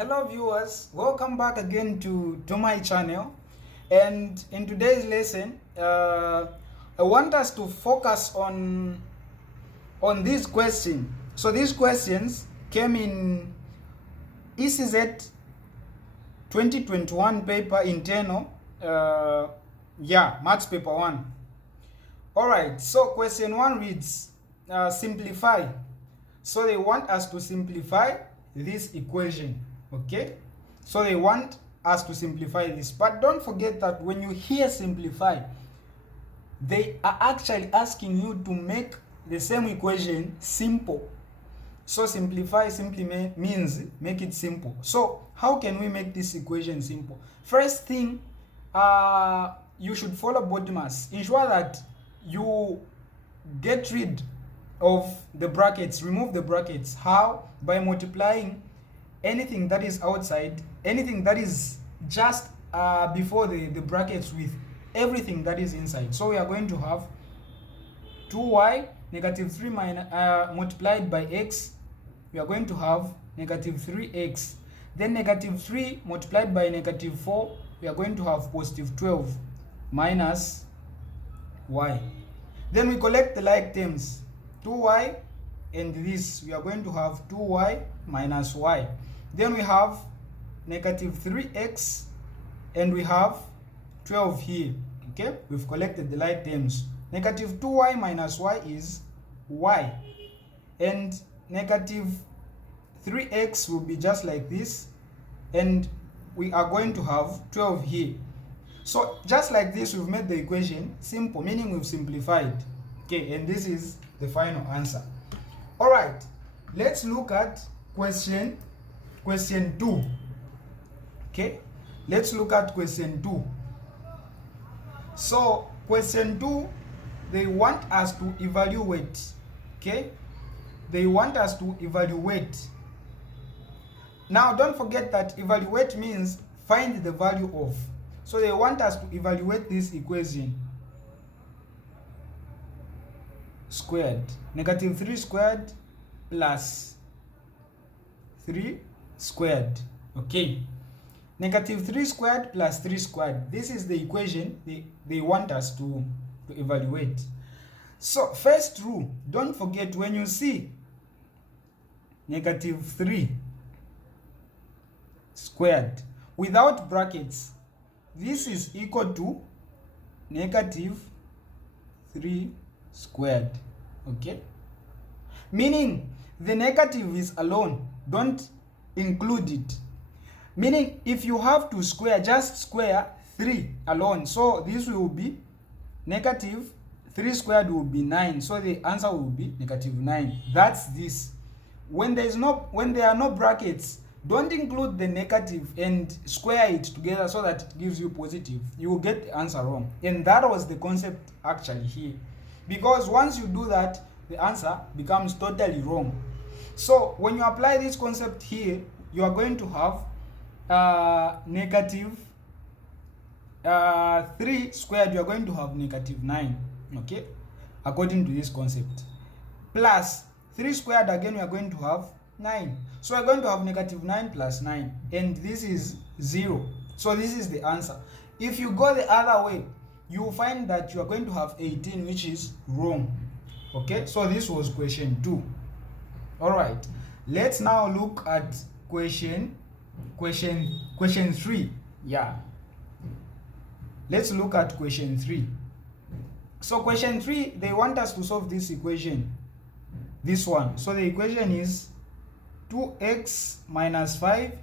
Hello viewers, welcome back again to my channel. And in today's lesson, I want us to focus on this question. So these questions came in ECZ 2021 paper internal, maths paper 1. Alright, so question 1 reads, simplify. So they want us to simplify this equation. Okay, so they want us to simplify this, but don't forget that when you hear simplify, they are actually asking you to make the same equation simple. So simplify simply means make it simple. So how can we make this equation simple? First thing, you should follow BODMAS. Ensure that you get rid of the brackets, remove the brackets. How? By multiplying anything that is outside, anything that is just before the brackets with everything that is inside. So we are going to have 2y negative 3 multiplied by x. We are going to have negative 3x. Then negative 3 multiplied by negative 4, we are going to have positive 12 minus y. Then we collect the like terms, 2y and this, we are going to have 2y minus y. Then we have negative 3x and we have 12 here. Okay, we've collected the like terms. Negative 2y minus y is y, and negative 3x will be just like this, and we are going to have 12 here. So just like this, we've made the equation simple, meaning we've simplified. Okay, and this is the final answer. All right, let's look at question 2. Okay, let's look at question 2. So question 2, they want us to evaluate. Okay, they want us to evaluate. Now don't forget that evaluate means find the value of. So they want us to evaluate this equation. Squared, negative 3 squared plus 3 squared. Okay, negative 3 squared plus 3 squared. This is the equation they want us to evaluate. So first rule, don't forget, when you see negative 3 squared without brackets, this is equal to negative 3 squared. Okay, meaning the negative is alone, don't include it. Meaning if you have to square, just square 3 alone. So this will be negative 3 squared will be 9. So the answer will be negative 9. That's this. When there are no brackets, don't include the negative and square it together so that it gives you positive. You will get the answer wrong. And that was the concept actually here. Because once you do that, the answer becomes totally wrong. So when you apply this concept here, you are going to have negative 3 squared, you are going to have negative 9. Okay, according to this concept. Plus 3 squared, again we are going to have 9. So we are going to have negative 9 plus 9, and this is 0. So this is the answer. If you go the other way, you will find that you are going to have 18, which is wrong. Okay, so this was question 2. All right, let's now look at question 3. Yeah, let's look at question 3. So question 3, they want us to solve this equation, this one. So the equation is 2x minus 5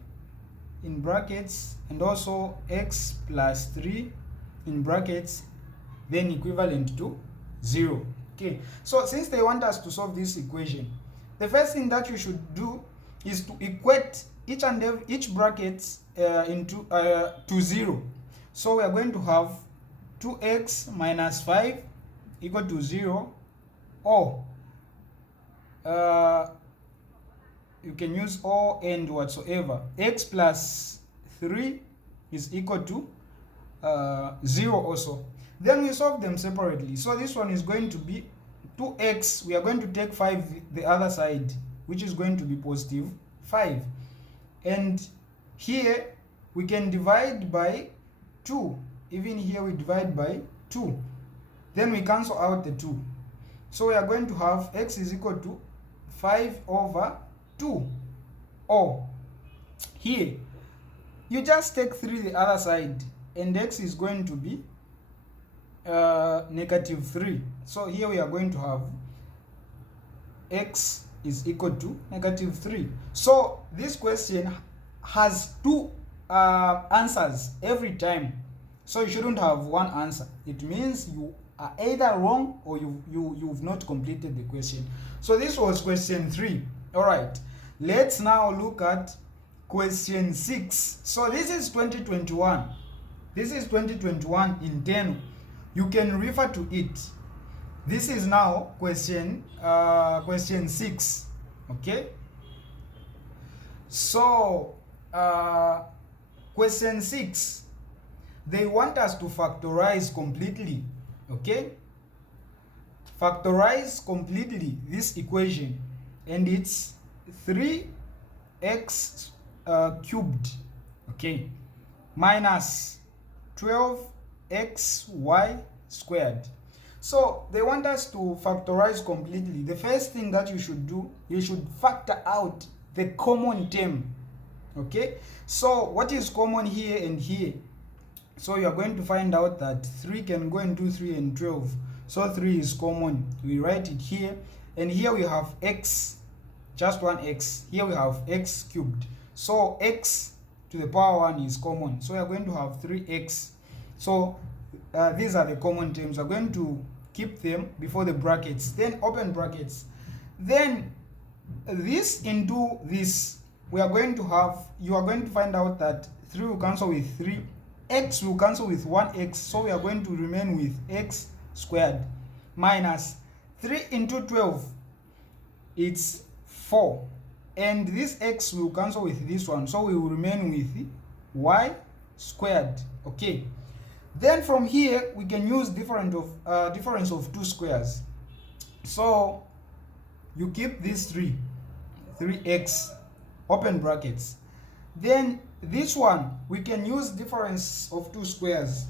in brackets and also x plus 3 in brackets, then equivalent to 0. Okay, so since they want us to solve this equation, the first thing that you should do is to equate each bracket to 0. So we are going to have 2x minus 5 equal to 0, or you can use or and whatsoever. X plus 3 is equal to 0 also. Then we solve them separately. So this one is going to be 2x, we are going to take 5 the other side, which is going to be positive 5. And here we can divide by 2. Even here we divide by 2. Then we cancel out the 2. So we are going to have x is equal to 5 over 2. Or here, you just take 3 the other side, and x is going to be negative 3. So here we are going to have x is equal to negative 3. So this question has 2 answers every time. So you shouldn't have one answer. It means you are either wrong or you've not completed the question. So this was question 3. All right. Let's now look at question 6. So this is 2021. This is 2021 in 10. You can refer to it. This is now question 6. Okay. So question 6, they want us to factorize completely. Okay, factorize completely this equation, and it's 3x cubed, okay, minus 12xy squared. So they want us to factorize completely. The first thing that you should do, you should factor out the common term. Okay, so what is common here and here? So you are going to find out that 3 can go into 3 and 12. So 3 is common. We write it here. And here we have x, just one x. Here we have x cubed. So x to the power 1 is common. So we are going to have 3x. So these are the common terms. We are going to keep them before the brackets. Then open brackets. Then this into this, we are going to have, you are going to find out that 3 will cancel with 3. X will cancel with 1x, so we are going to remain with x squared minus 3 into 12, it's 4, and this x will cancel with this one, so we will remain with y squared. Okay, then from here we can use difference of 2 squares. So you keep this 3x, open brackets. Then this one, we can use difference of 2 squares.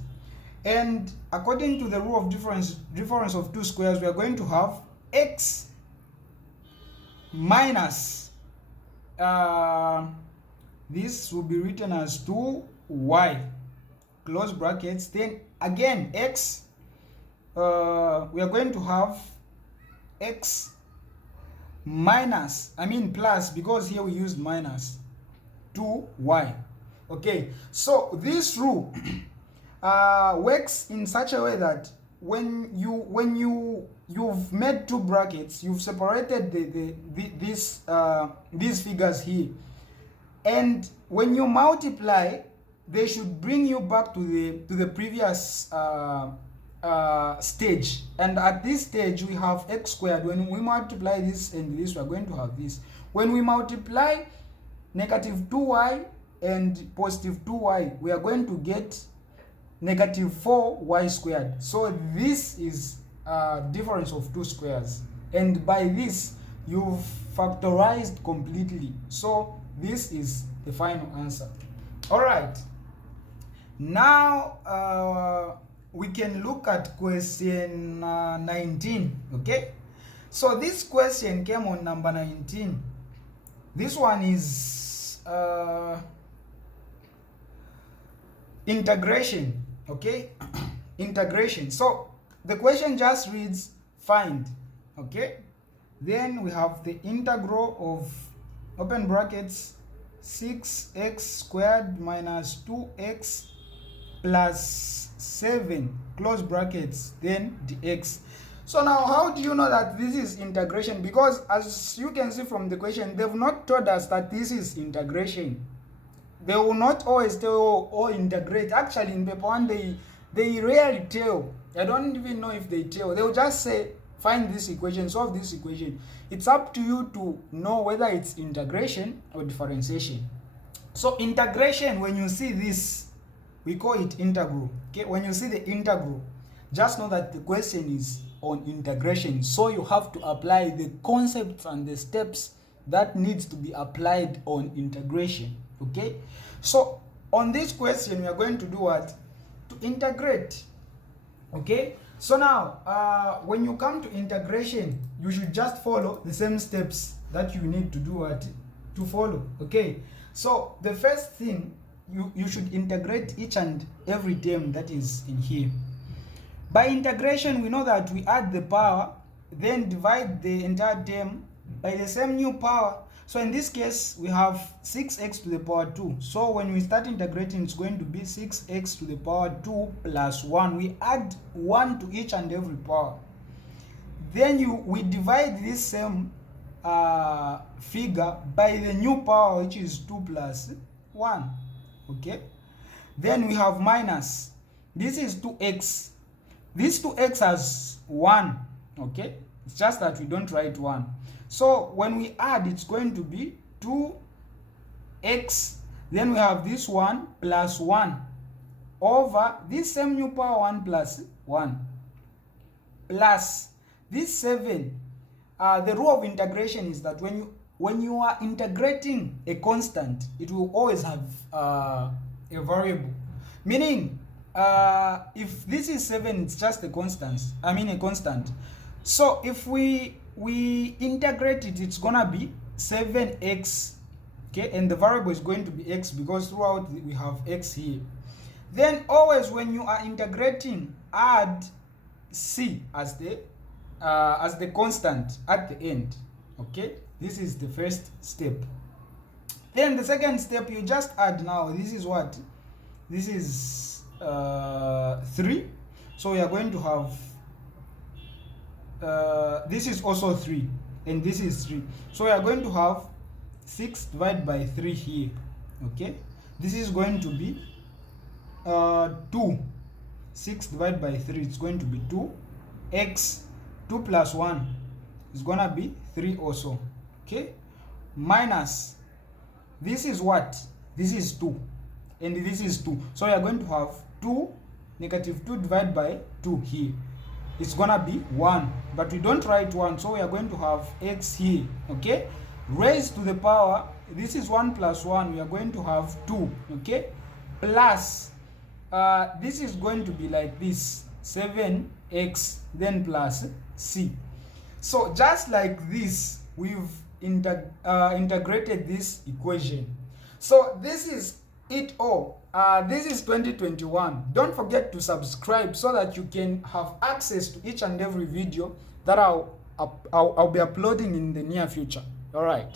And according to the rule of difference of 2 squares, we are going to have x minus, this will be written as 2y, close brackets. Then again, x, we are going to have x minus, plus, because here we used minus, 2y. Okay, so this rule works in such a way that when you've made 2 brackets, you've separated these figures here, and when you multiply, they should bring you back to the previous stage. And at this stage we have x squared. When we multiply this and this, we are going to have this. When we multiply negative 2y and positive 2y, we are going to get negative 4y squared. So this is difference of 2 squares, and by this you've factorized completely. So this is the final answer. All right, now we can look at question 19. Okay, so this question came on number 19. This one is integration. Okay, integration. So the question just reads find. Okay, then we have the integral of, open brackets, 6x squared minus 2x plus 7, close brackets, then dx. So now, how do you know that this is integration? Because as you can see from the question, they've not told us that this is integration. They will not always tell or integrate. Actually, in paper 1, they rarely tell. I don't even know if they tell. They will just say, find this equation, solve this equation. It's up to you to know whether it's integration or differentiation. So integration, when you see this, we call it integral. Okay, when you see the integral, just know that the question is on integration. So you have to apply the concepts and the steps that needs to be applied on integration. Okay, so on this question we are going to do what? To integrate. Okay, so now when you come to integration, you should just follow the same steps that you need to do what? To follow. Okay, so the first thing, you should integrate each and every term that is in here. By integration, we know that we add the power, then divide the entire term by the same new power. So in this case, we have 6x to the power 2. So when we start integrating, it's going to be 6x to the power 2 plus 1. We add 1 to each and every power. Then we divide this same figure by the new power, which is 2 plus 1. Okay. Then we have minus. This is 2x. This 2x has 1. Okay. It's just that we don't write 1. So when we add, it's going to be 2x. Then we have this 1 plus 1 over this same new power 1 plus 1 plus this 7. The rule of integration is that when you are integrating a constant, it will always have a variable. Meaning, if this is 7, it's just a constant. A constant. So if we integrate it, it's gonna be 7x. Okay, and the variable is going to be x because throughout we have x here. Then always when you are integrating, add c as the constant at the end. Okay, this is the first step. Then the second step, you just add. Now this is what? This is 3. So we are going to have this is also 3 and this is 3. So we are going to have 6 divided by 3 here. Okay, this is going to be 2. 6 divided by 3, it's going to be 2. X 2 plus 1 is gonna be 3 also. Okay, minus this is what? This is 2 and this is 2. So we are going to have 2 negative 2 divided by 2 here. It's gonna be 1, but we don't write 1, so we are going to have x here. Okay, raised to the power, this is 1 plus 1, we are going to have 2. Okay, plus this is going to be like this, 7x, then plus c. So just like this, we've integrated this equation. So this is it all. This is 2021. Don't forget to subscribe so that you can have access to each and every video that I'll be uploading in the near future. All right.